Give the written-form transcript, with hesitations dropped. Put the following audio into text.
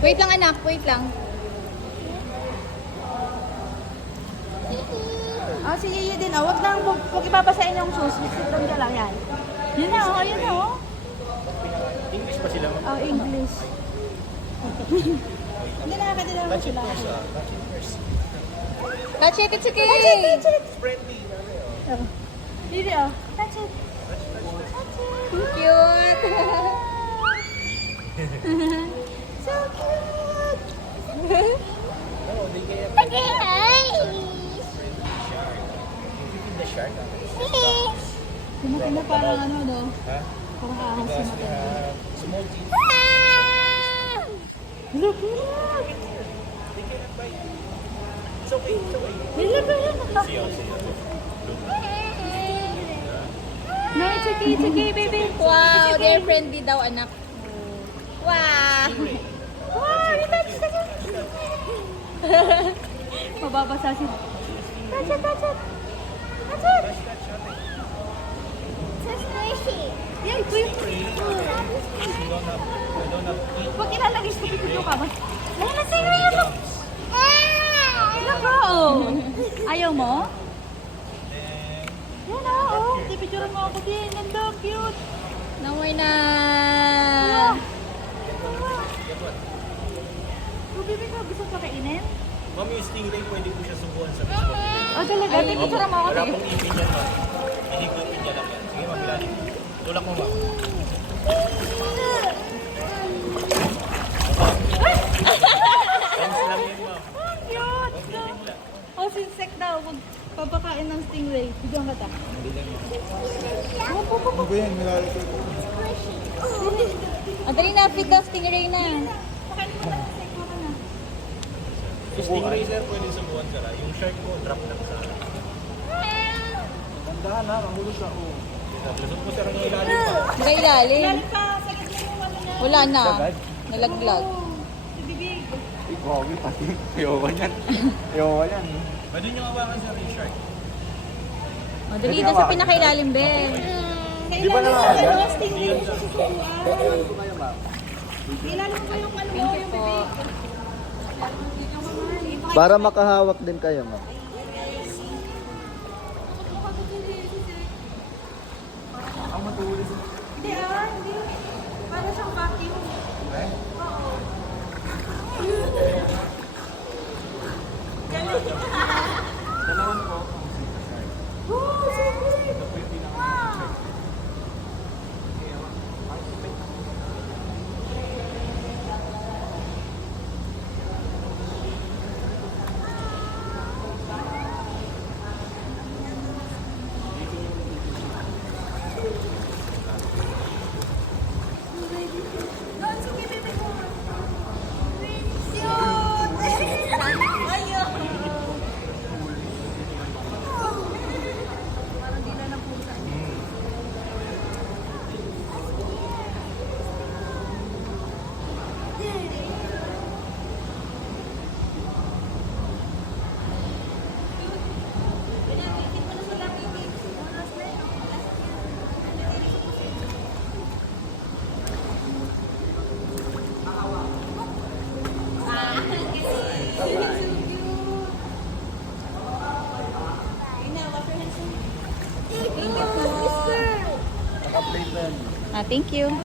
Wait lang anak, wait lang. Oh, si Yeye din. Oh, wag ipapasain yung shoes. Sit down ka lang yan. Yun na, oh, yun na, oh. English pa sila. Oh, English. Hindi nakakadila naman sila. Touch it, it's okay. Touch it. Friendly. Oh. Dito, oh. Touch it. Cute. So cute. Oh, they get the shark. Dumating na parang ano, no? Ha? Parang ahas Because yung they have small teeth. Look, look. They cannot bite. It's okay. It's okay. Look, look. See you. See you. No, it's okay, baby. Wow, they're friendly daw anak. Wow. Wow, touch it. Mababasa si... Touch it. Touch it. So squishy. Yeah, ito yung... Huwag ilalagay sa pipito ka ba? Ayun na, sige mo. Look, oh. Ayaw mo? Yan, oh. Pipicturean mo ako din. Ganda, cute. Namoy na. Oh, baby ko, gusto mo kainin? Mami, yung stingray, pwede po siya subuhan sa mismo. Oh, talaga? Pipicturean mo ako Wala din. pong ipin yan, ma'am. Hinigupin niya lang yan. Sige, ma'am, ilalim. Tulak mo, ma'am. Thanks lang yun, ma'am. Cute! Oh, sinsek daw. Huwag papakain ng stingray. Bigyan ka ta. Ano ba yan? Nilalagay ko. Ah, dali na, feed daw stingray na. Pakain mo na ng sink mo na. Yung stingray, sir, pwede subuhan ka lang. Yung shark ko, drop lang sa... Tandaan ha, mahulog ka. Oh. Lusot mo, sir, ang ilalim pa. Hanggang ilalim. Galing ka, sakit mo yung ano na. Wala na. Nalaglag. Sa bibig. Ikaw, pati. Ayawan yan. Ayawan yan. Pwede nyo hawakan, sir, yung shark. Oh, dali na sa pinakailalim, be. Di ba naman yan? Stingray siya susubuan. Ilalim mo yung ano mo, yung bibig. Para makahawak din kayo, ma'am. Ang matulis. Hindi hindi. Para siyang vacuum. Oo. Dalawan po. Oh, so good. No, it's okay, baby. Cute. Ayaw. Parang di na napusa. Naka-plate na yan. Ah, thank you.